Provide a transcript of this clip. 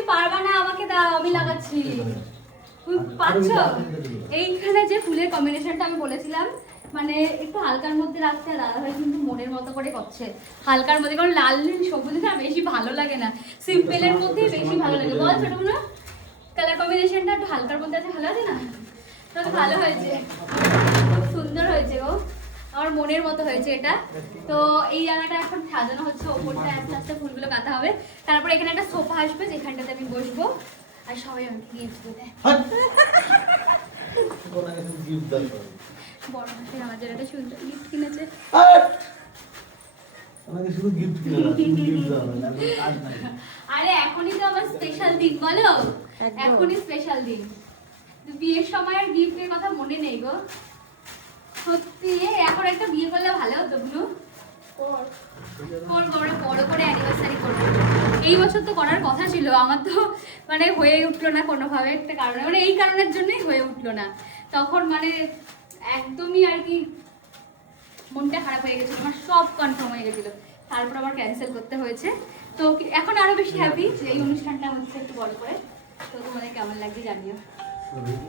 তুমি পারবা না, আমাকে দাও, আমি লাগাচ্ছি। তুমি পাচ্ছ? এইখানে যে ফুলের কম্বিনেশনটা আমি বলেছিলাম, মানে একটু হালকার মধ্যে রাখতে, দাদা ভাই কিন্তু মনের মতো করে করছে হালকার মধ্যে, কারণ লাল নীল সবুজ না বেশি ভালো লাগে না, সিম্পলের মধ্যেই বেশি ভালো লাগে। বল ছোটগুলো, কালার কম্বিনেশনটা একটু হালকার মধ্যে আছে, ভালো আছে না? তো ভালো হয়েছে, খুব সুন্দর হয়েছে গো, আমার মনের মতো হয়েছে এটা। তো এই জায়গাটা এখন সাজানো হচ্ছে, ওপরটা আস্তে আস্তে ফুলগুলো গাঁথা হবে, তারপর এখানে একটা সোফা আসবে যেখানটাতে আমি বসবো, আর সবাই আমাকে গিফট দেবে। বড় মাসে আমার জন্য একটা সুন্দর গিফট কিনেছে। আরে এখনই তো আমার স্পেশাল দিন, বলো এখনই স্পেশাল দিন, বিয়ের সময় আর গিফটের কথা মনে নেই গো সত্যি। এখন একটা বিয়ে করলে ভালো হতো বুনু, বড় করে অ্যানিভার্সারি করবো। এই বছর তো করার কথা ছিল আমার, তো মানে হয়ে উঠলো না কোনোভাবে একটা কারণে, মানে এই কারণের জন্যই হয়ে উঠলো না। তখন মানে একদমই আর কি মনটা খারাপ হয়ে গেছিল, আমার সব কনফার্ম হয়ে গেছিলো, তারপর আবার ক্যান্সেল করতে হয়েছে। তো এখন আরো বেশি হ্যাপি যে এই অনুষ্ঠানটা হচ্ছে একটু বড় করে। তো তোমাদের কেমন লাগছে জানিও।